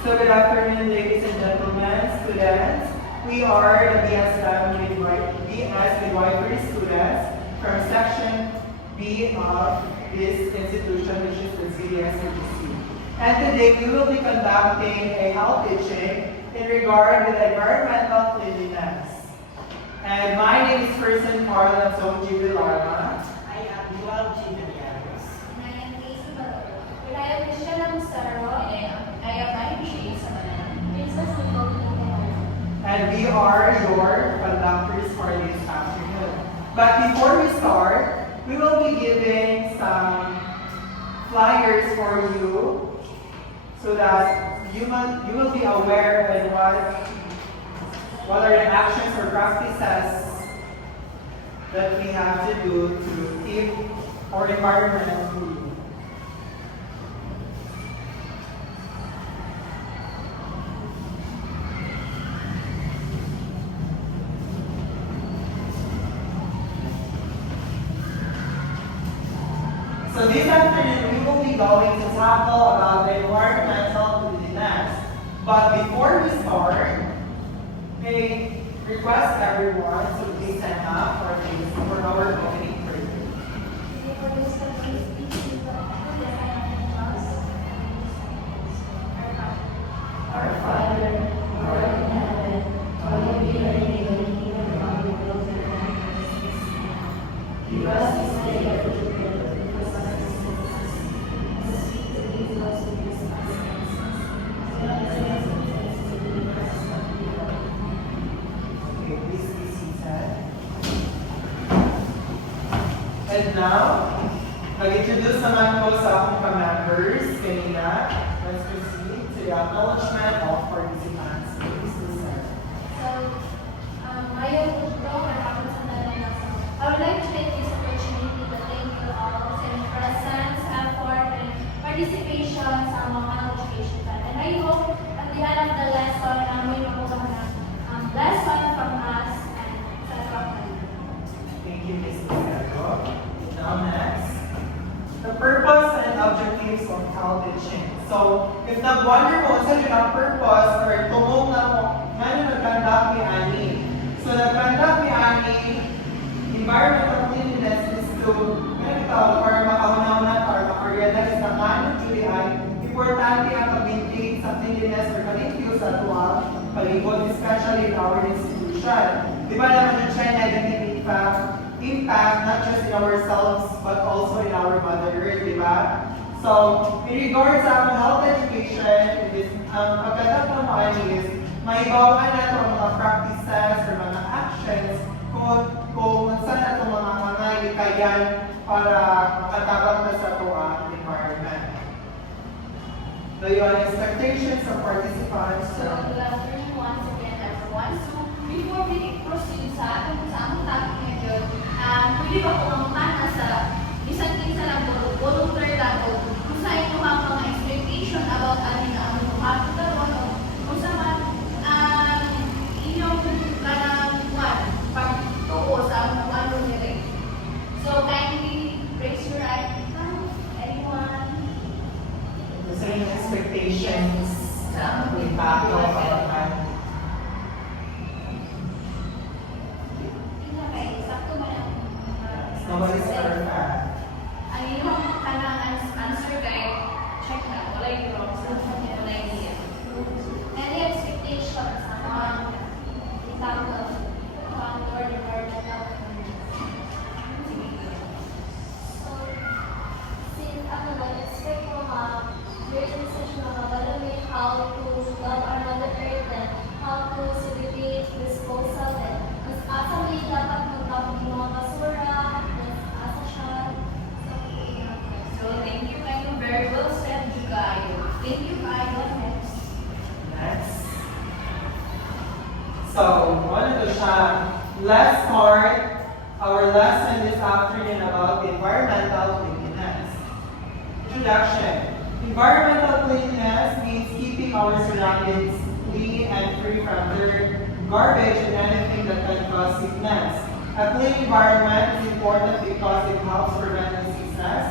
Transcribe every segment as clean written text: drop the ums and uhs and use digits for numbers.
So good afternoon, ladies and gentlemen, students. We are the BS Midwifery students from Section B of this institution, which is the CDS-UGC. And today we will be conducting a health teaching in regard with environmental cleanliness. And my name is Person Carla Zonji Villarma. I am Dual Gimelianos. And I am Casey Baloro. And I am Michelle Amstaro. And I am Mary Shea Samanan. Princess Nicole Nicole. And we are your conductors for this afternoon. But before we start, we will be giving some flyers for you so that you will be aware of what are the actions or practices that we have to do to keep our environment clean. So this afternoon, we will be going to tackle about the environmental cleanliness. But before we start, may request everyone to please stand up for our opening prayer. Our Father, who art in heaven, hallowed be thy name. Your kingdom come, your will be done on earth as it is in heaven. Give us this day our daily bread, and forgive us our trespasses, as we forgive those who trespass against us. Do not lead us into temptation, but deliver us from evil. Okay, please be seated. And now, nag-introduce naman ko sa akong ka-members kanina. Let's proceed to the acknowledgement of participants. Please listen. I would like to take this opportunity to thank you all sa inyong presence, effort, and participation sa mga education plan. And I hope at the end of the lesson, may makuha na lesson from us and sa program. Thank you, Ms. Lucero. Now next, the purpose and objectives of health teaching. So, if nag-wonder mo sa yung purpose or tumong na mo, nga nag-conduct ni Ani. So, nag-conduct ni Ani, environmental cleanliness is to medical or makaunaw or maka-realize na ano dili ay importante ang pag-maintain sa cleanliness or kaligyo sa tuwa palibot, especially in our institution. Di ba naman yung siya negative impact not just in ourselves but also in our mother earth, di ba? So, in regards sa health education, ang pagkatap ng mga is maibawakan na itong mga practices or mga actions kung saan na itong mga ikayan para makatabang na sa tuwa environment. So, yung expectations of participants. So, good afternoon once again, everyone. So, before we proceed sa among topic ngayon, pwede ba po mamutana sa isang kinsa lang volunteer lang o kung sa inyo ang mga expectation about ano na ang buhato karon o kung sa man inyong kanang pagtuo sa among ano nila. So, kindly raise your right hand. Anyone? The same expectations sa impacto of environment. Nobody's perfect. Ang inyong kanang answer guide, check na, wala yung wrong sa wala yung iya. Any expectations among itawag on Lord and Lord na So, since ano ba, expect ko your decision na mabalami how to love our Mother Earth and how to segregate disposal and mas asa may dapat magtapos ng mga basura, mas asa siya sa So, thank you kayo. Very well said, Jugayo. Thank you, kayo. Next. Next. So, ano to siya? Let's start our lesson this afternoon about the environmental cleanliness. Introduction. Environmental cleanliness means keeping our surroundings clean and free from dirt, garbage, and anything that can cause sickness. A clean environment is important because it helps prevent diseases,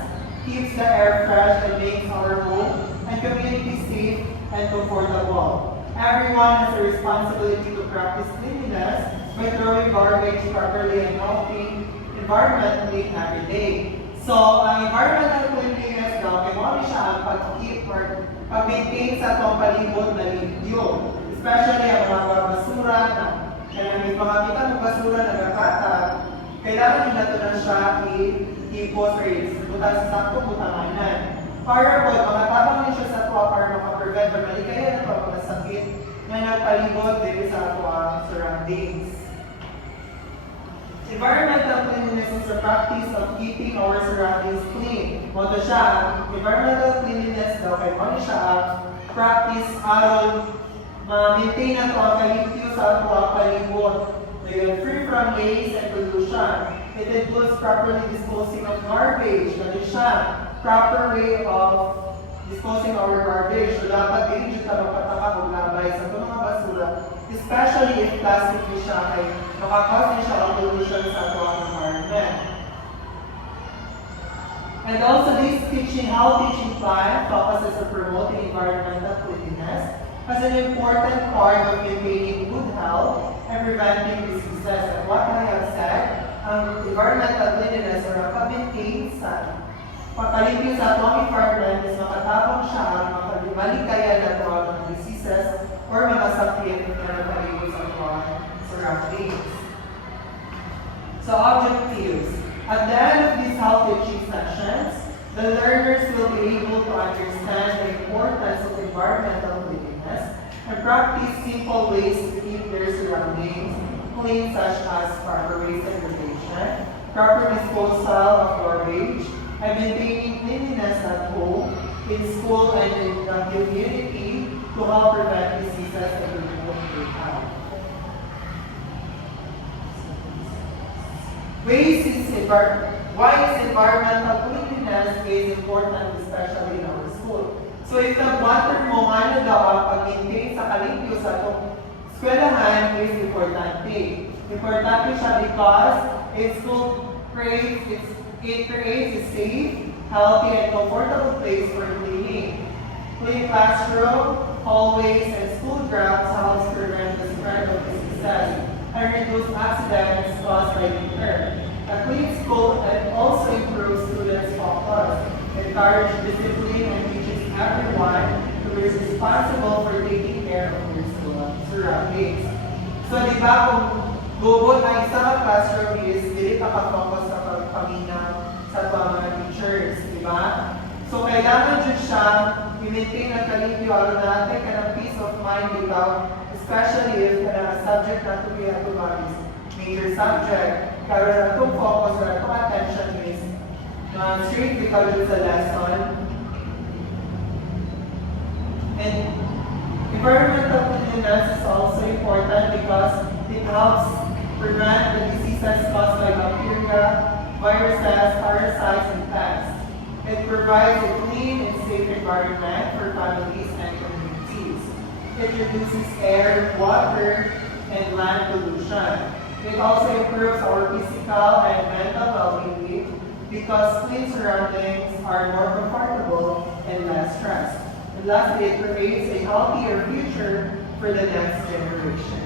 keeps the air fresh, and makes our home and community safe and comfortable. Everyone has a responsibility to practice cleanliness by throwing garbage properly and healthy environmentally every day. So, ang environmental cleanliness daw, kay mo siya ang pag-keep or pag-maintain sa itong palibot na limpyo. Especially ang mga basura na kaya may mga kita ng basura na nakakatag, kailangan nila ito na siya i-post or butas sa sakto butanganan. Para po, makatabang din siya sa ito para makaprevent or maligaya na ito mga sakit na nagpalibot din sa ito ang surroundings. Environmental cleanliness is the practice of keeping our surroundings clean. Mo siya, environmental cleanliness daw kay mo siya practice aron ma-maintain na ito ang kalimpyo sa ito ang palibot. Free from waste and pollution. It includes properly disposing of garbage. Ganun siya. Proper way of disposing our garbage. So dapat din siya magpataka o labay sa ito mga basura. Especially if plastic siya ay makakause din siya ang pollution sa ito ang environment. And also this health teaching plan focuses on promoting environmental cleanliness as an important part of maintaining good health and preventing diseases. And what I have said, ang environmental cleanliness or ang pag-maintain sa pagkalimpyo sa atong environment is makatabang siya ang makalimaligayan na ito ang mga diseases or mga sakit na nagpalibot sa atong surroundings. So objectives. At the end of these health teaching sessions, the learners will be able to understand the importance of environmental cleanliness and practice simple ways to keep their surroundings clean, such as proper waste segregation, proper disposal of garbage, and maintaining cleanliness at home, in school, and in the community to help prevent diseases and promote good health. Why is environmental cleanliness is important, especially in our school? So if nag-water mo, ano daw ang pag-maintain sa kalimpyo sa itong eskwelahan is importante. Importante siya because it creates a safe, healthy, and comfortable place for cleaning. Clean classroom, hallways, and school grounds helps prevent the spread of diseases and reduce accidents caused by litter. A clean school and also improves students' focus, encourage discipline, and teaches everyone who is responsible for taking care of their school surroundings. So, di ba, kung gubot ang isang classroom is dili ka-focus sa pagpamina sa mga teachers, di ba? So, kailangan dyan siya i-maintain ang kalimpyo aron natin ka ng peace of mind ikaw, especially if ka subject na to be ato is major subject. Karon na itong focus or itong attention is straight because it's a lesson. And environmental cleanliness is also important because it helps prevent the diseases caused by bacteria, viruses, parasites, and pests. It provides a clean and safe environment for families and communities. It reduces air, water, and land pollution. It also improves our physical and mental well-being because clean surroundings are more comfortable and less stressed. And lastly, it creates a healthier future for the next generation.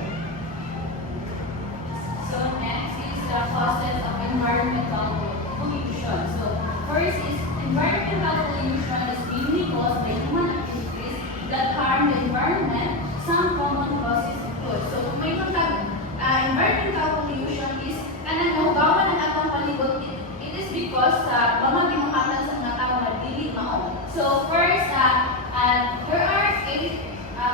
So next is the causes of environmental pollution. So first is environmental pollution is mainly caused by human activities that harm the environment. Some common causes include. So kung may environmental pollution is kanang nahugawan ng atong palibot. It is because mga ginuhanan sa mga tao na dili mao. So first, there are 8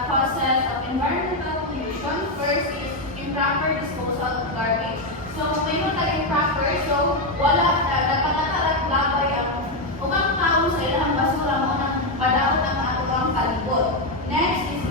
causes of environmental pollution. First is improper disposal of garbage. So may improper, so wala labay ang ubang tao sa ilang basura mo nang padaot ang atong palibot. Next is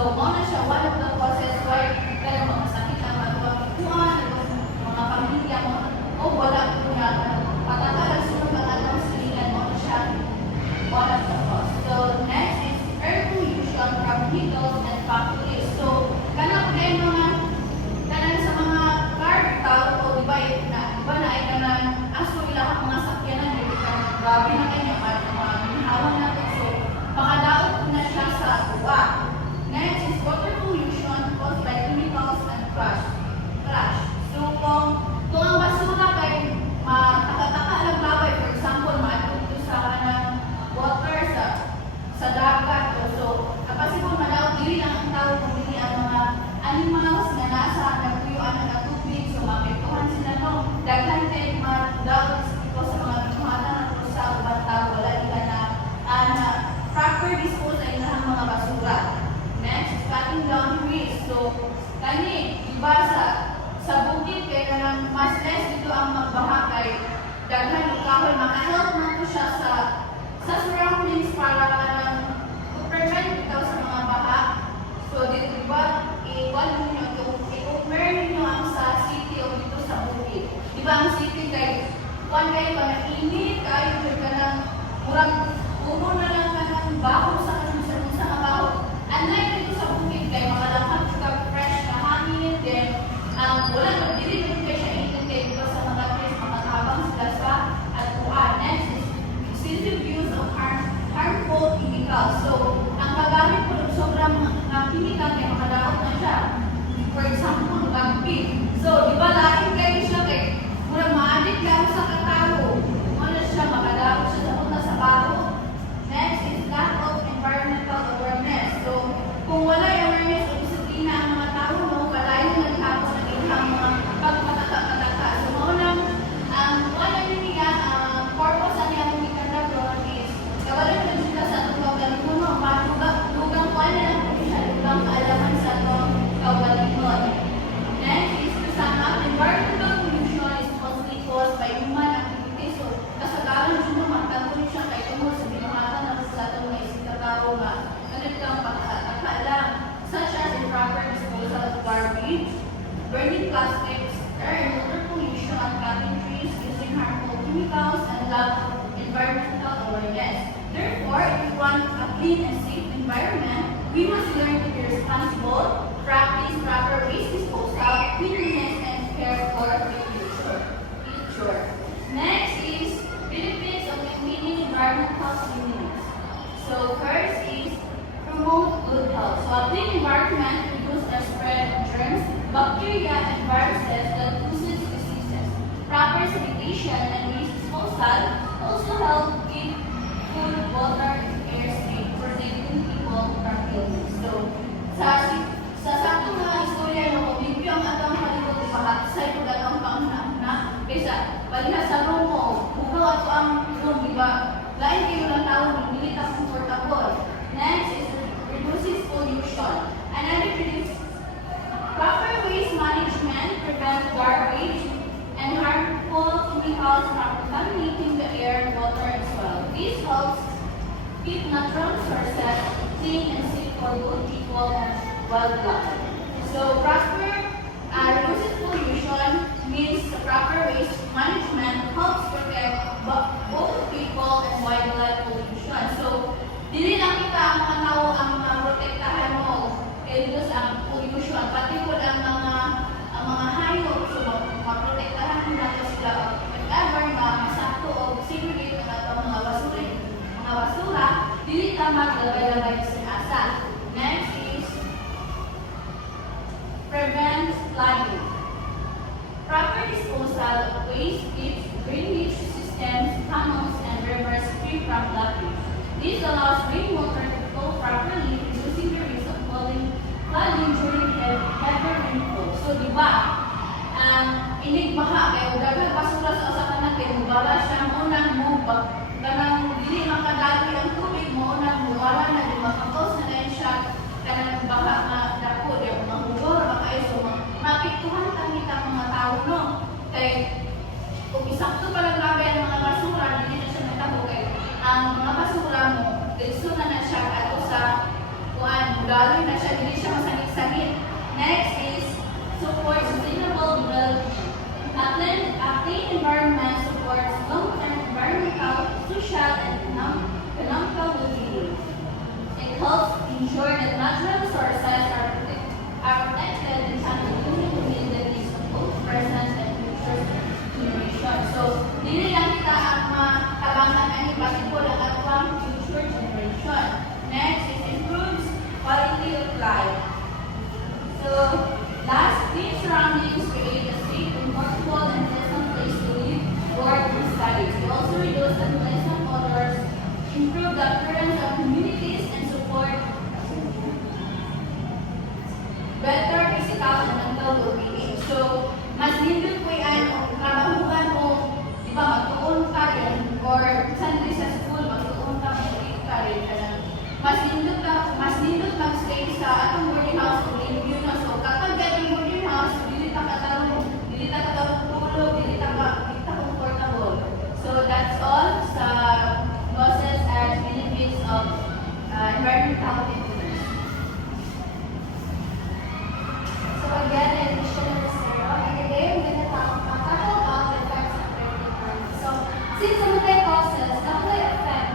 So, mo na siya one of the causes why kaya mga sakit ang matulungan, mga pamilya mo, o wala po na patatagal sunod ang atong silingan mo na siya one of the cause. So, next is air pollution from vehicles and factories. So, kanang mga kanan sa mga car tao o iba na ay kanan aso ilang mga sakyanan dito ka grabe na kanya mga ginhawa natin. So, makadaot na siya sa uwa. Next is water pollution caused by chemicals and trash. So, kung ang basura kay matakataka lang laway, for example, maadto sa kanang water sa dagat. So, kapag kung madaot dili lang ang tao kung dili ang mga animals na nasa nagtuyuan ng tubig, so mapektuhan sila no. Daghan kay madaot ito sa mga tumatan at sa ubang tao, wala nila na proper dispose ay ng mga basura. Next, cutting down trees. So, kani, iba sa bukid kay kanang mas less dito ang magbaha kay daghan yung kahoy, maka-help na ito siya sa surroundings para kanang to prevent ito sa mga baha. So, dito diba, i-compare ninyo ang sa city o dito sa bukid. Diba ang city kay one kayo ka na init, kayo ka ng murang umo na lang ka ng baho sa mga baho. Unlike dito sa bukid kay makalamat ka fresh na hangin, then wala na dili din kayo siya init dito sa mga trees, makatabang sila sa atuan. Next is excessive use of harmful chemicals. So, ang paggamit po ng sobrang chemical kay makadaot na siya. For example, pag-pig. So, di ba lain kayo siya kay murang maadik lang sa katao. Ano siya, makadaot siya sa punta sa baho. Next is lack of environmental awareness. So, kung wala awareness o disiplina ang mga tao mo, kalayo na tapos na ilang mga pagpataka-pataka. So, maunang, wala niya, purpose na niya mong ikandagron is, kawalan na sila sa itong kagalingon, lugang ko na lang kung siya, lugang kaalaman sa itong kagalingon. Next is to sum up, environmental pollution is mostly caused by human activities. So, kasagaran siya magtagol siya kay tungkol sa binumatan na sa itong may sitatao nga nagkang pagkataka lang, such as improper disposal of garbage, burning plastics, air and water pollution, cutting trees, using harmful chemicals, and lack of environmental awareness. Therefore, if we want a clean and safe environment, we must learn to be responsible, practice proper waste disposal, cleanliness, and care for the future. Next is benefits of maintaining environmental cleanliness. So first is promote good health. So a clean environment reduces the spread of germs, bacteria, and viruses that causes diseases. Proper sanitation and waste disposal also help keep food, water, and air safe, protecting people from illness. So sa sakto nga istorya no, limpyo ang atong palibot ipahat sa ito atong pauna kaysa baliha sa room mo, bukaw ato ang room, di ba? Lain kayo lang tao, hindi ta comfortable. Next is reduces pollution. Another is proper waste management prevents garbage and harmful chemicals from contaminating the air, water, and soil. This helps keep natural resources clean and safe for both people and wildlife. So proper reduces pollution means the proper waste management helps protect both people and wildlife pollution. So dili lang kita ang mga tao ang mga protektahan mo reduce ang pollution, pati po ang mga hayop. So maprotektahan mo nato sila if ever masakto o segregate na nato mga basura, dili ta maglagay-lagay sa asa. Next is prevent flooding. Proper disposal of waste keeps drainage systems, tunnels, and rivers free from blockage. This allows rainwater to flow properly, reducing the risk of flooding during heavy rainfall. So, di ba, inig baha, kaya daghang basura sa usapan natin, mubara siya, maunang mubag, kanang dili makadali ang tubig, maunang mubara na, di makakos na rin siya, kanang baha na dako, di mga hugor, makayo, so mapiktuhan kita mga tao, no? Kaya, kung isakto pa lang grabe ang mga basura, hindi na siya natabo kay ang mga basura mo, gusto na siya ato sa kuan, galoy na siya, hindi learn how to do this. So again, in addition to the stereo, and today we're going to tackle about the effects of dirty environment. So, since some of the causes, nakulay effect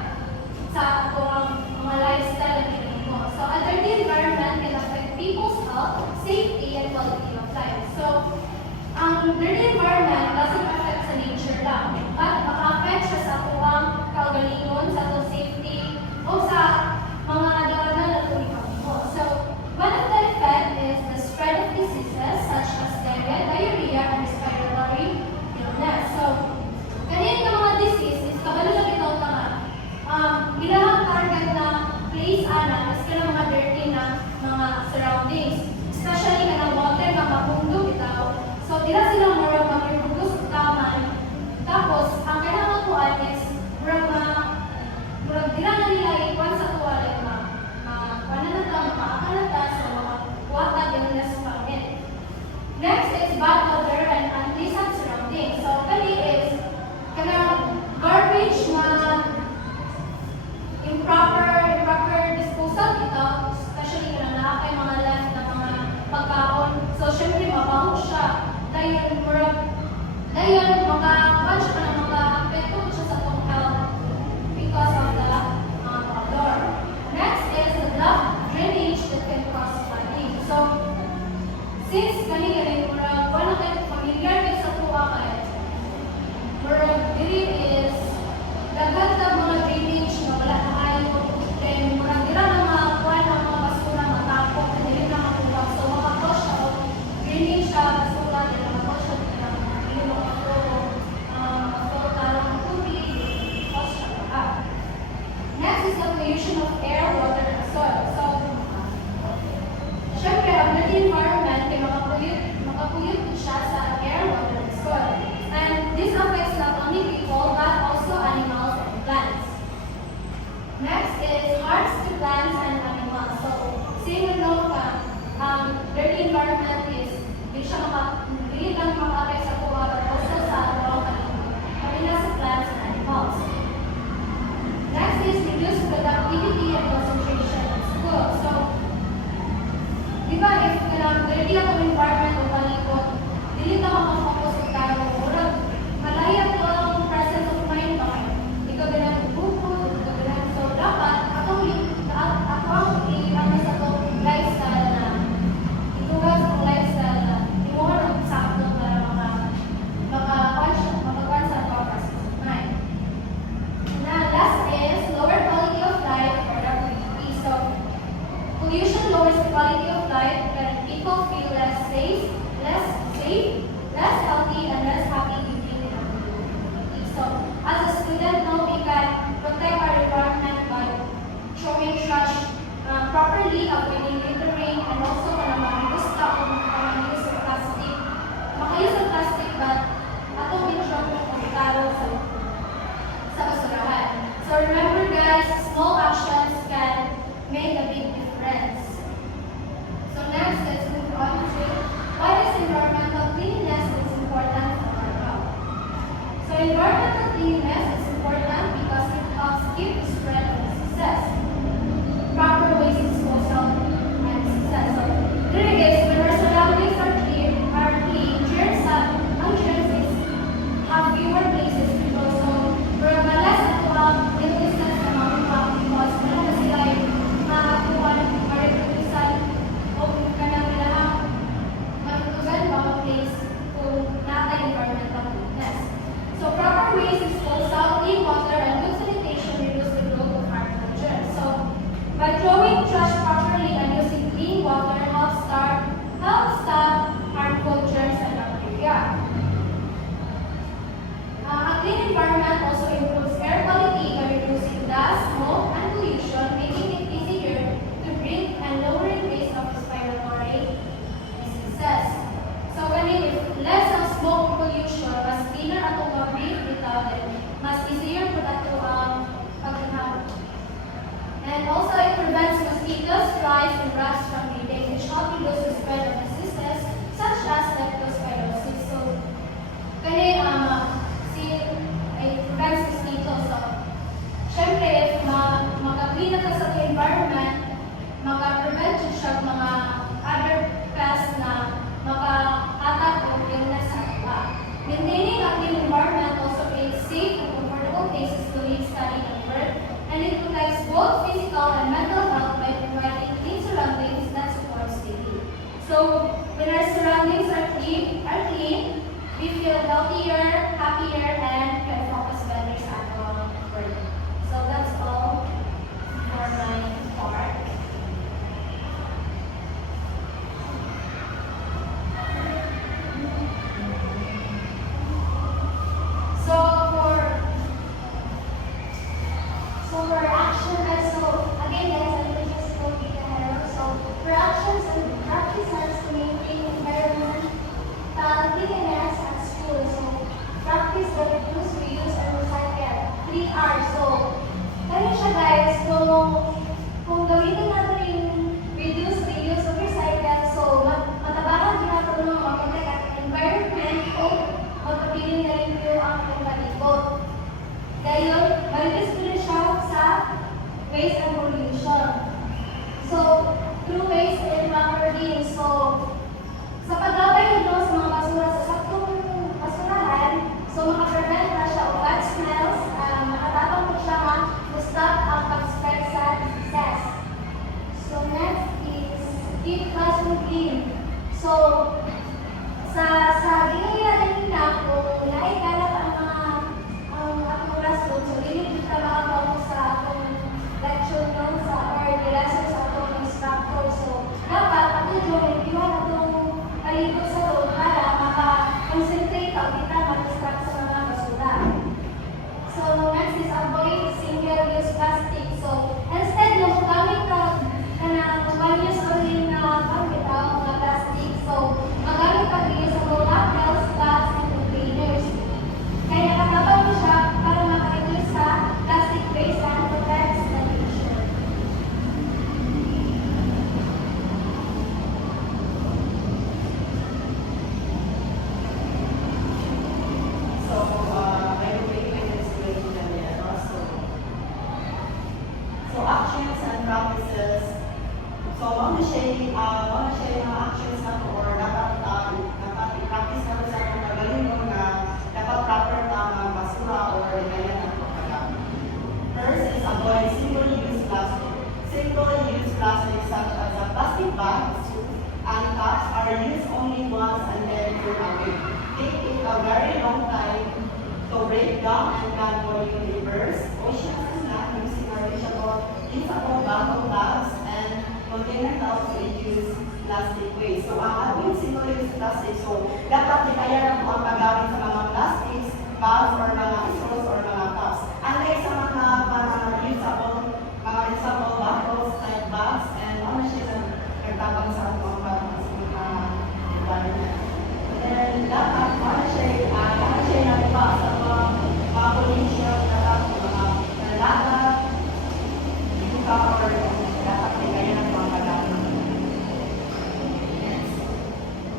sa atong mga lifestyle na kinin mo. So, a dirty environment can affect people's health, safety, and quality of life. So, ang dirty environment doesn't affect sa nature lang, but maka-affect siya sa atong kaugalingon, sa atong safety, o sa mga daanan na tulipan mo. So, one of the effect is the spread of diseases such as diarrhea, and respiratory illness. So, kanina ng mga disease is kabalo na bitaw ta nga. Ilang target na place ana is kanang mga dirty na mga surroundings, especially kanang water nga mapundog bitaw. So, dira sila murag mag-reproduce utaman. Tapos, ang kailangan kuan is murag dira na nila ikuan sa tuwa like kuan na ta, makakalata sa mga water illness pangit. Next is bad odor and unpleasant surroundings. So, kani is kanang garbage na improper disposal ito, especially kanang nakakay mga left na mga pagkaon. So, syempre, mabango siya. Dayon, mga kuan siya na mga apekto siya sa atong health because of the odor. Next is the blood drainage that can cause flooding. So, since kanina murag wala kayo familiar kayo sa tuwa kay murag diri is daghan ta mga drainage na wala na ayo, then murag dira na mga kuan ang mga basura matapok na dili na makuha. So maka-cause siya og drainage sa basura, dili na maka-cause siya ng ilo o tarong tubig, cause siya ba. Next is the pollution of air, water, and soil. So, syempre, ang dirty environment ay makapuyot siya sa air, water, and soil. And this affects not only people but also animals and plants. Next is harms to plants and animals. So, same no ka, dirty environment is hindi lang maka-affect sa tuwa but also sa kanina sa plants and animals. Next is reduce productivity and concentration in school. So, di ba, if dirty ang environment o palikot, dili ka makafocus kung tayo murag, malaya ko ang presence of mind ba? Ikaw ganang bukod, ikaw ganang, so dapat, ako ang i-ano sa itong lifestyle na, itugas ang lifestyle na, imuha ng sakto para makakuan sa presence of mind. Now, last is lower quality of life or productivity. So, pollution lowers the quality of life when people feel less safe, less healthy, and less happy living in our community. So, as a student, we can protect our environment by throwing trash properly, avoiding littering, and also mag-use of plastic. Maka-use of plastic, but atong in-short ng taro sa basurahan. So remember guys, small actions can make a big difference. So next, let's move on to why is environmental cleanliness is important for our health. So environmental cleanliness is important because it helps keep the spread of diseases. Proper waste disposal and success. So here guys, when our surroundings are clean, germs have fewer places to go. So we're malas at illnesses na mga because wala na sila yung makakuhan, ma-reproducean o kanang nilang matutugan mga place kung natay environmental cleanliness. So proper waste disposal, clean water, and good sanitation reduce the growth of harmful germs. So by throwing trash properly and using clean water helps stop harmful germs and bacteria. A clean environment also improves air quality by reducing dust, smoke, and pollution, making it easier to breathe and lowering risk of respiratory diseases. So when if less of smoke pollution, mas cleaner atong ma-breathe bitaw, then mas easier po ato pagkakaroon. And also it prevents mosquitoes, flies, and rats from breeding, which help reduce the spread of diseases such as leptospirosis. So kani it prevents mosquitoes. So syempre if maka-clean na ka sa environment, team. So, sa ginagawa kanina, kung naikalap ang akong classroom, so dili kita makakaw sa akong lecture notes or lesson sa akong instructor. So, dapat patuloy, iwan atong palibot sa room para maka-concentrate ang kita mag-distract sa mga basura. So, next is avoid single-use plastic. So, instead na gamit ka na one-use only na gamit ang mga plastic. So, magamit ka reusable bottles, bags, and containers. Kaya nakakataw mo siya para maka-reduce sa plastic waste and protects the nature. So, by the way, may explain kami, so actions and practices. So, mga siya yung mga actions na to or dapat i-practice na to sa itong magaling mo na dapat proper tama basura or kaya na to pagkakamit. First is avoid single-use plastic. Single-use plastic such as a plastic bags and cups are used only once and then thrown away. They take a very long time to break down and can pollute rivers, oceans, and land using usable bottle bags and container to also reduce plastic waste. So, ang ating single-use plastic, so dapat di kaya na po ang paggamit sa mga plastics, bags, or mga straws, or mga cups. Unlike sa mga usable bottles, like bags, and ano siya na nagtabang sa mga bags, mga environment. And then, dapat, ano siya nagpa sa mga pollution, dapat mga nalaga, or dapat di kaya na po ang paggamit.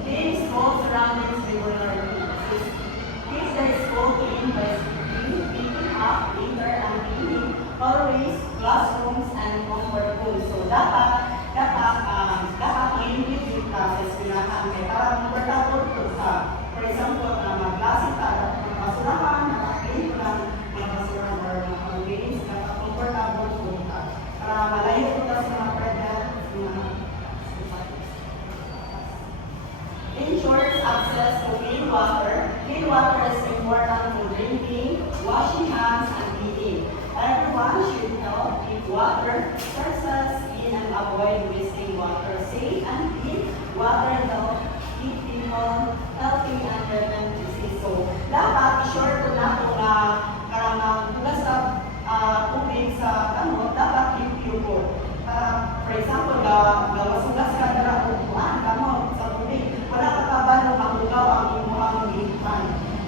Clean small surroundings regularly. Keep the school clean by picking up litter and cleaning hallways, classrooms, and comfort rooms. So dapat i-limit yung process pinakaan kay para comfortable po sa, for example, maglasit ka, basurahan, naka-clean ka, mga basurahan or mga hallways, comfortable po ka. Para malayo po sa mga predators, ensures access to clean water. Clean water is important for drinking, washing hands, and eating. Everyone should help keep water sources in and avoid wasting water. Safe and clean water help keep people healthy and prevent disease. So, dapat i-short po na kung karang hugas sa tubig sa kamot, dapat i-pure. For example, gawas-hugas ka na upuan, kamot sa tubig. Wala ka pa ba nung mahugaw ang imuhang gipan?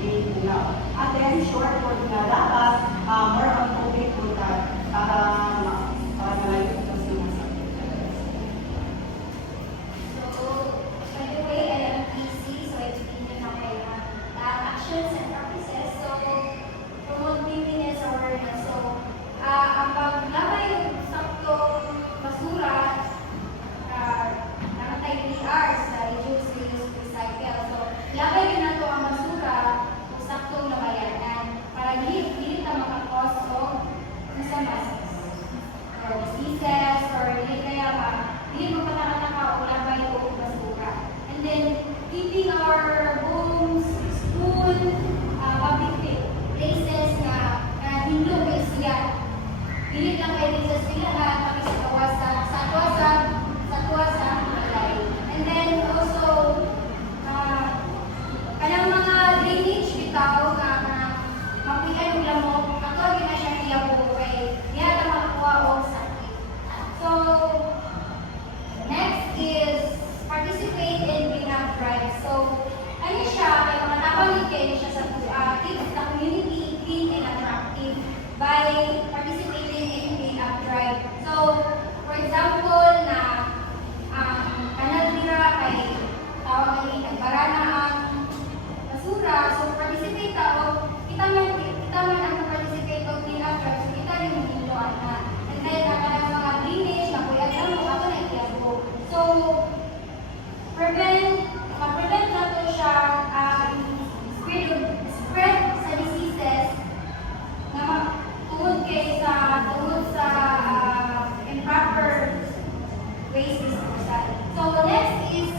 And then, short po na dapat, more on tubig po ka para malayo po sa mga sakit. So, by the way, I am PC, so explaining na kayo the actions and practices. So, promote cleanliness awareness. So, ang paglabay yung saktong basura, namatay 3 hours na reduce, reuse, recycle. So, labay din na to ang basura kung saktong labayanan para hindi ka makakos o sa masas or diseases or hindi mo pa nakataka o labay o basura. And then, keeping our homes, school, public places na hindi waste yan. Pilit lang kayo din sa sila na kami sa kawasan, malay. And then also, kanang mga drainage bitaw na mapian yung lamok, ako na siya hiyaw kay diya na makakuha o sakit. So, next is participate in cleanup drive. So, ano siya, kaya mga napamigay siya sa keep the community clean and attractive by participating in cleanup drive. So, for example, na kanal dira kay tawag ni nagbarana ang basura. So, participate ako. Kita man ang participate o cleanup drive. So, kita rin yung hinuan na. And then, nakalang mga drainage, na kuya lang mo, ako na ikiyago. So, prevent na to siya spread sa diseases na tungod sa improper waste disposal. So next is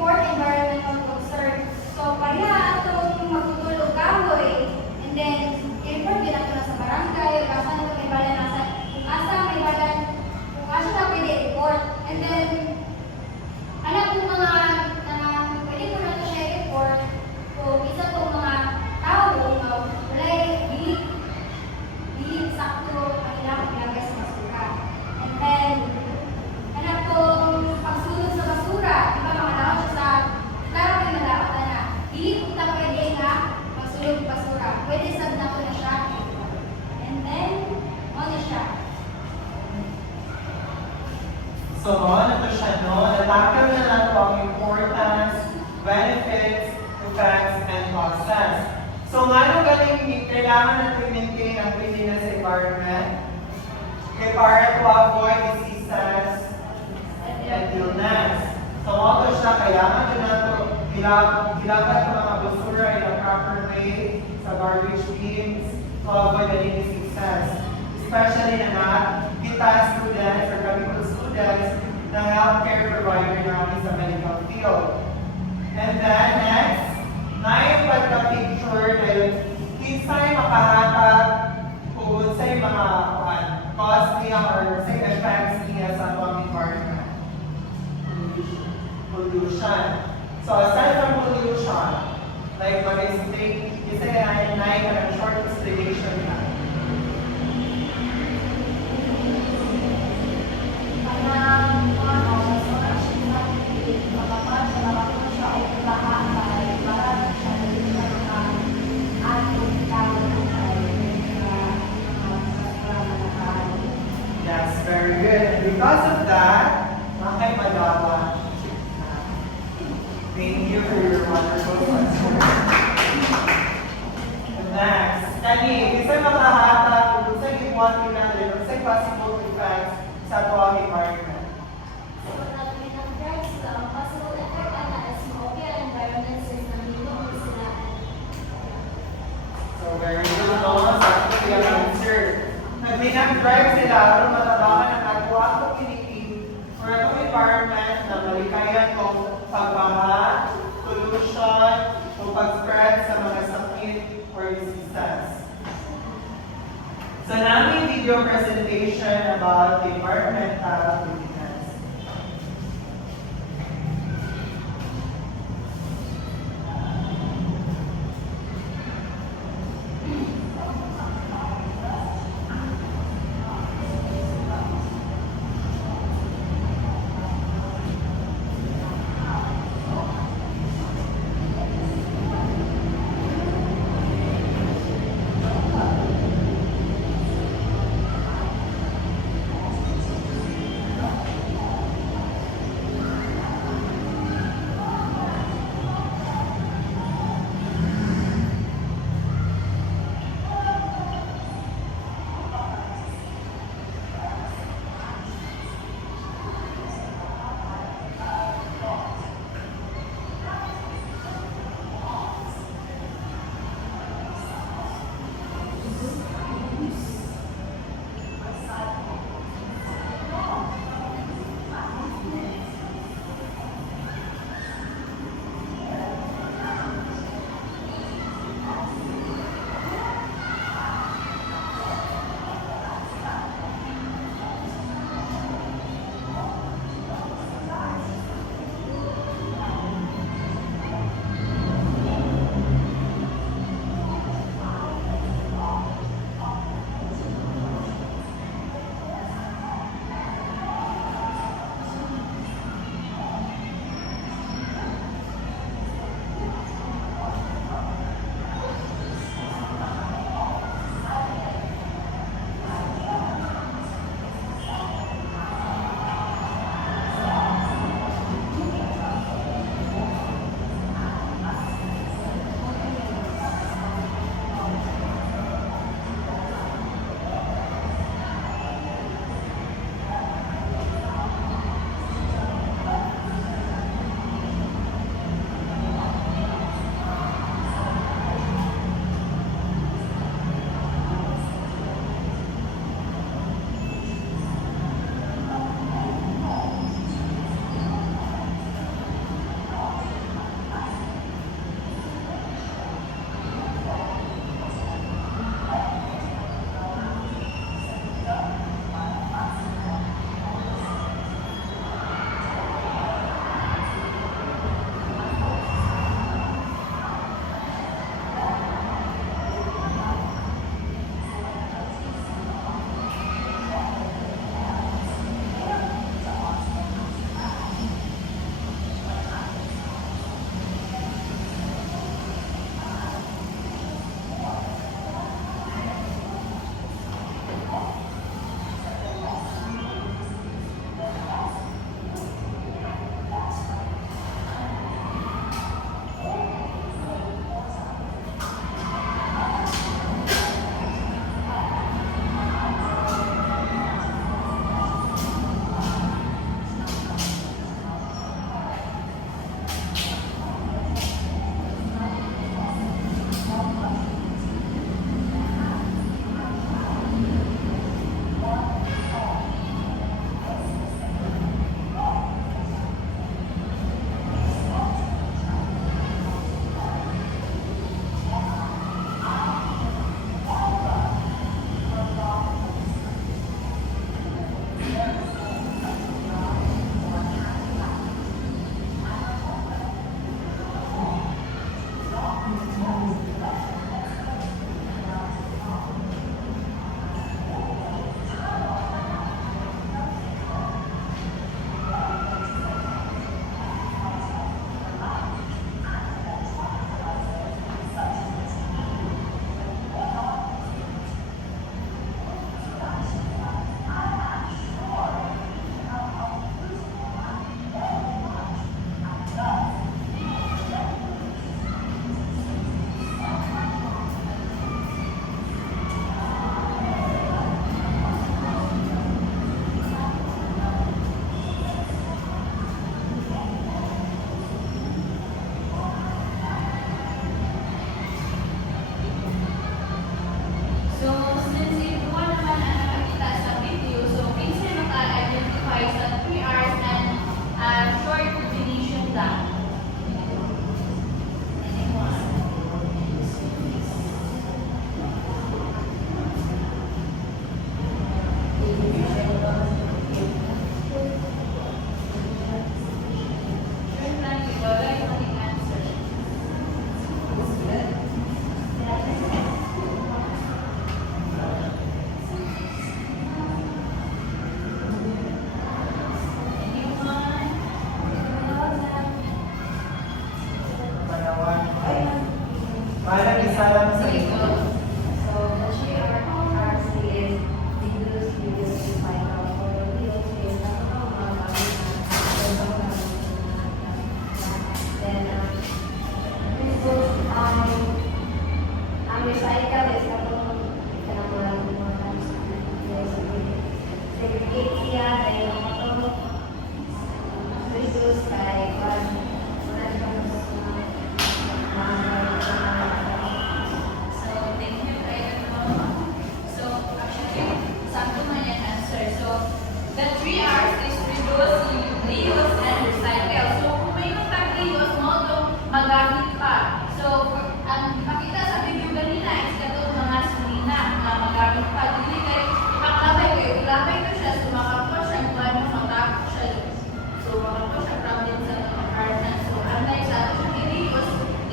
report environmental concern. So, kaya itong magtutulog kahoy, and then, i-report din nato na sa barangay, o kasa na may balan nasa, kung asa may balan, kung asa na pwede report. And then, anak kong mga, pwede ko na ito siya report, kung isa tong mga tao, walay bilik sakto ang ilang ilagay sa basura. And then, anak kong pagsulod sa basura, di ba mga tao siya sa, klaro kayo malawatan na, dili kung ta pwede nga magsulod basura. Pwede sab na ko na siya. And then, ano siya? So, ano to siya, no? Natakil na lang po ang importance, benefits, effects, and causes. So, nga nung galing, kailangan natin maintain ang cleanliness environment. Okay, para to avoid diseases and illness. So, ano siya, kailangan din nato gilagat ang mga basura in a proper way sa garbage bins to avoid any diseases. Especially na kita students or chemical students na healthcare provider namin sa medical field. And then next, na yung pagka-picture na yung kinsay makahatag kung sa mga cause niya or sa effects niya sa ating environment. Pollution. So aside from pollution, like mag-state, isa yan na short explanation na. That's very good. And because of that, Makay Madala. Thank you for your wonderful question. And next, kani, isa makahatag kung sa ibuan nila din, kung sa possible effects sa ating environment. So, natin ang drugs, possible effect ana is maopi ang environment since nandito sila. So very good, no? Sa ating yung answer. Nag-drive sila, pero matabangan na nagawa ko kiniki for itong environment na malikayan kong pagbaha, pollution, o pag-spread sa mga sakit or diseases. So, namin video presentation about the environmental cleanliness.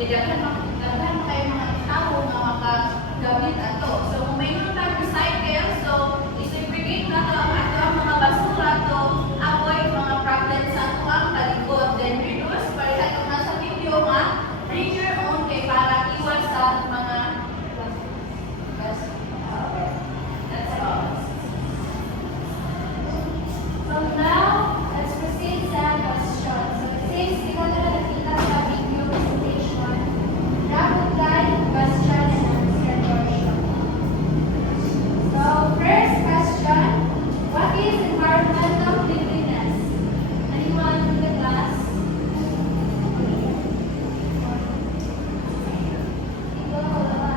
daghan kayo mga tao nga makagamit ato. So kung may mga recycle, so i-segregate na to ang mga basura to avoid mga problems sa ato ang kalikod. Then reduce, parihan kung nasa video nga, bring your own kay para iwas sa mga that's all. From now, let's proceed sa question. So, since di ko na nakita sa video presentation, rapid line, question, and answer portion. So, first question, what is environmental cleanliness? Anyone in the class? Ikaw, wala.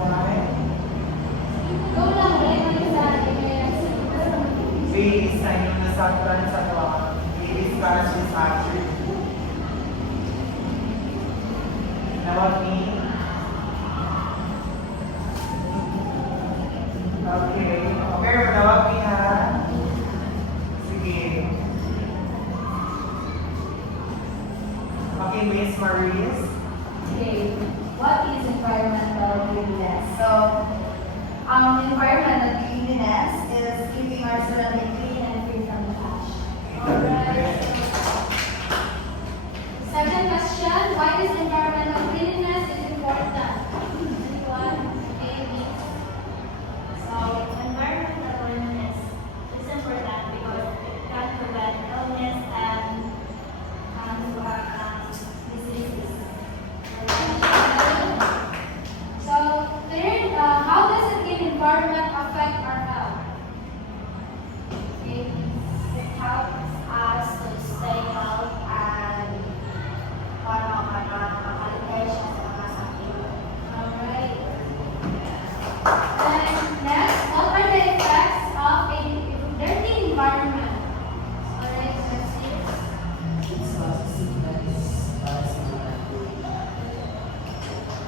Why? Go lang, wala yung isa. Babies na yung nasaktan sa mga babies conscious factory. Nawag me? Okay. Okay, nawag me ha? Sige. Okay, Miss Maurice. Okay, what is environmental cleanliness? So, environmental cleanliness is keeping our surroundings clean and free from trash. Alright. Second question, why is environmental cleanliness is important? Anyone? Maybe. So, environmental cleanliness is important because it can prevent illness and diseases. So, third, how does a clean environment affect our health? Okay. It helps us to stay healthy and para makaligay siya sa mga sakit. Alright. Then, next, what are the effects of a dirty environment? Alright, let's see.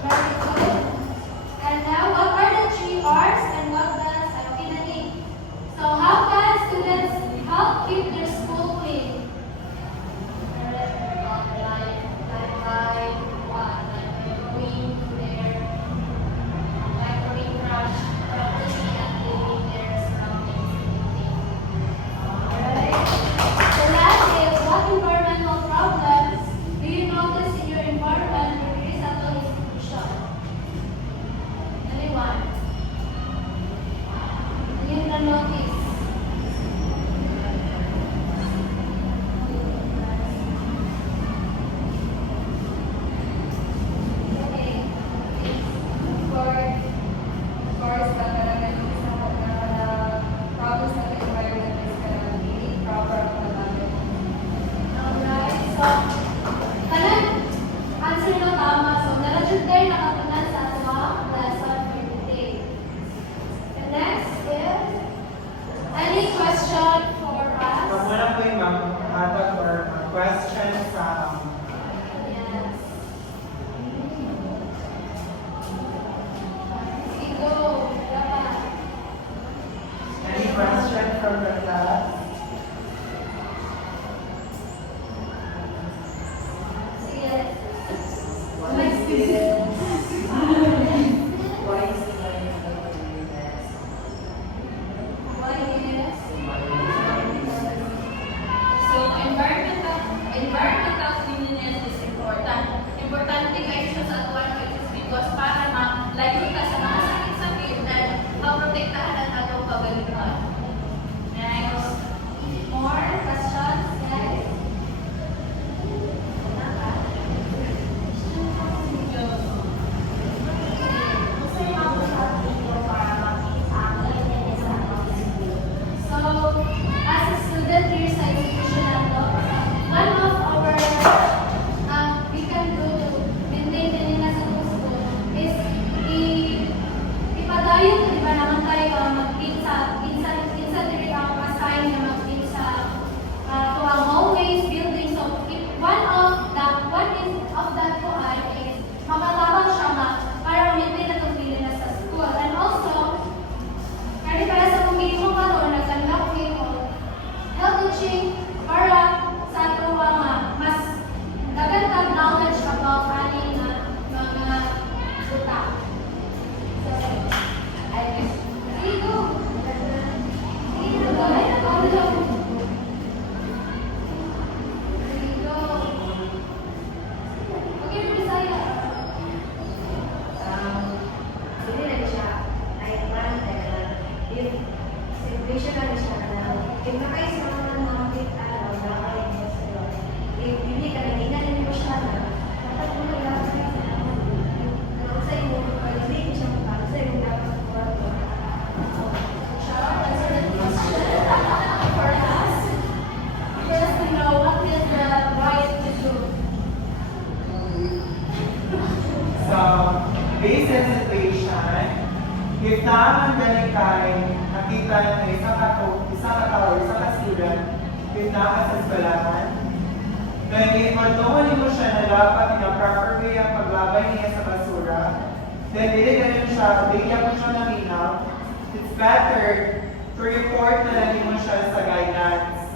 Very good. And now, what are the 3 R's and what does Alpina mean? So, how can students help keep their school clean? Alright. The last is, what environmental problems do you notice in your environment or recycle institution? Anyone? You can notice. Okay. Of course, talagang isa po na problems ng environment is gonna be proper management. Alright, so, kanan, answer na tama. So, narajud kayo nakatunan sa atong lesson for today. The next is, any question for us? Kung wala po yung hatag or question sa Yes. Sige, go. Dapat. any question from the class? Sige. Why is this? Why is? So, environmental cleanliness is important. Importante kayo siya sa atuan because para malayo ka sa mga sakit-sakit and maprotektahan ang atong kagalingan. Next. situation na siya na if nakaisa na nakakit nakakit sa'yo, if hindi ka naging mo siya na dapat mo lang sa iyo, hindi ko siya makakit sa iyo, dapat mo ito. Shall I answer the question for us? First, to know what is the right to do. So, based on situation, if naman galing kay nakita na isang student, if naka sa eskwelahan, then although mo siya na dapat na proper way ang paglabay niya sa basura, then hindi ganun siya, bigyan mo siya ng minaw, it's better to report na lang mo siya sa guidance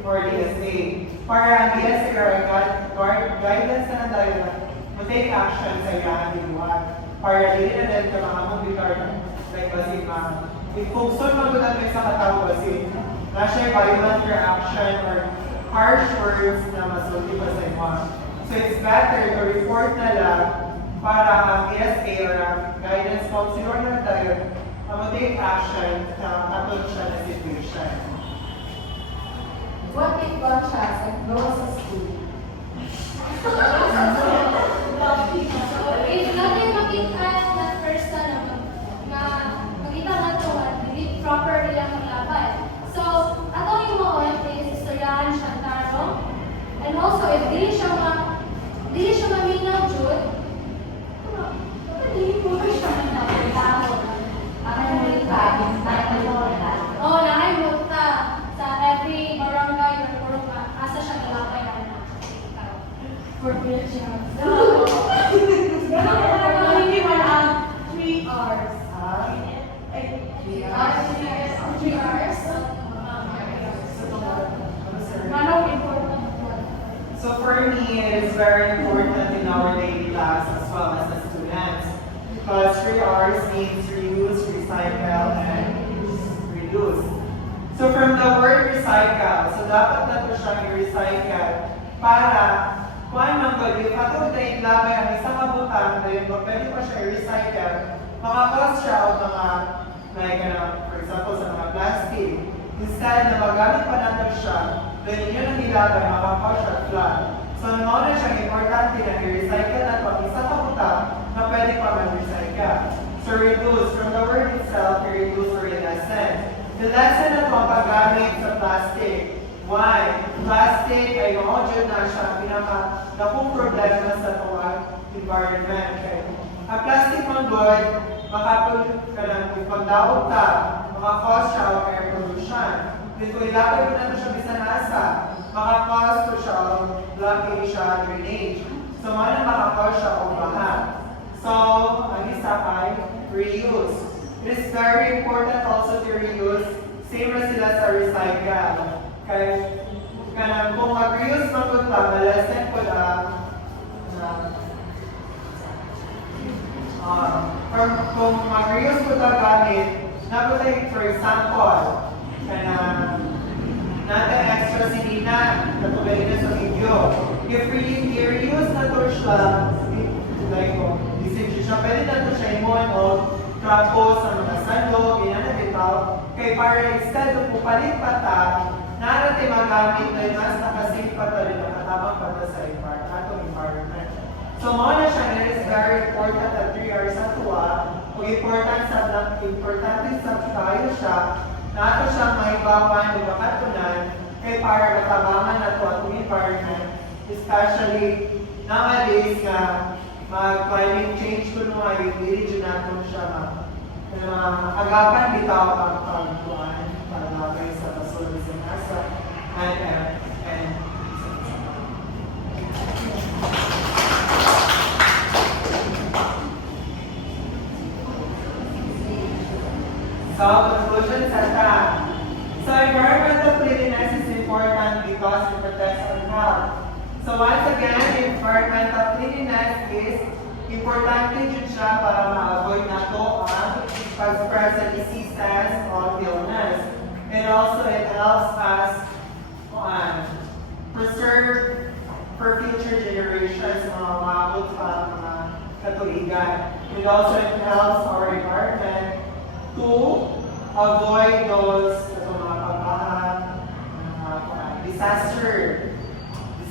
or DSA. Para ang DSA or guidance na tayo, mag-take action sa iyang dibuhat. Para hindi na din ka mga mong like kasi i-focus mo na kayo sa katao kasi na siya violent reaction or harsh words na masulti pa sa imo. So it's better to report na lang para ang DSA or ang guidance counselor na tayo mag-take action sa atong siya na situation. What if Gonchas and goes to school? If natin makita na person na makita na ito at hindi proper nilang maglabay. So, atong yung mga is istoryahan siya taro. And also, if dili siya maminaw jud, hindi mo siya maminaw. Oh, nahay mo ta sa every barangay or asa siya nalabay na for Philippines. Hindi man ang 3 hours. 3 hours. Manong important one. So for me, it is very important in our daily lives as well as the students. Because 3 hours means reuse, recycle, and reduce. So from the word recycle, so dapat na ito siyang i-recycle para kung ang bali, kapag tayo labay ang isang kabutang, dahil pwede pa siya i-recycle, makakos siya o mga, like, for example, sa mga plastic. Instead na magamit pa natin siya, dahil yun ang nilabay, makakos siya flat. So, naman na siyang importante na i-recycle na ito ang isang kabutang na pwede pa mag-recycle. So, reduce, from the word itself, reduce or lessen. The lesson na ito ang paggamit sa plastic. Why? Plastic ay maudyo na siya pinaka-nakong problema sa tuwag environment. Okay? Ang plastic man good, makapulot ka lang kung pagdaog ka, makakause siya o air pollution. Then kung ilapay mo na ito siya bisan asa, makakause ko siya o blocking siya drainage. So man makakause siya o baha. So, ang isa ay reuse. It is very important also to reuse. Same as sila sa recycle. Kaya kung mag-reuse mo ito pa, malasan ko kung mag-reuse ko ito gamit, nabutin, for example, natin extra sinina, natubali na sa video. If reuse na ito siya, like, isip siya, pwede na ito siya imon o trapo sa mga sandok, ganyan na bitaw. Kaya para instead of pupalit pa ta, narate magamit na mas nakasave pa ta rin nakatabang pa ta sa atong environment. So mo na siya na is very important at 3 hours sa tuwa. Kung importante sa tayo siya, nato siya maibawan o makatunan kay para matabangan na ito atong environment. Especially nowadays nga mag-climate change ko nung ay hindi natin siya agapan bitaw ang pagkuhan para lagay sa basura sa nasa and so conclusion sa ta. So environmental cleanliness is important because it protects our health. So once again, environmental cleanliness is importante din siya para ma-avoid nato ang pag-spread sa diseases or illness. And also it helps us preserve for future generations mga maabot pa mga katuligan. And also it helps our environment to avoid those mga pagbaha, disaster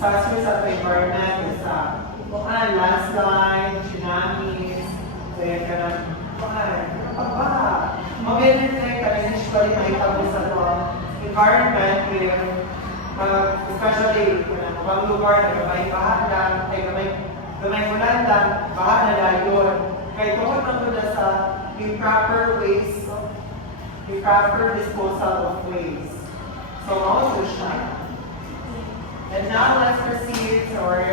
sa environment is landslide, tsunamis, kaya ka ng pagbaha. Mag-energy ka rin usually mahitabo sa environment with especially kung ang lugar na gamay baha lang, ay gamay ulan lang, baha na dayon. Kaya tungkol na sa improper disposal of waste. So also siya. And now let's proceed to our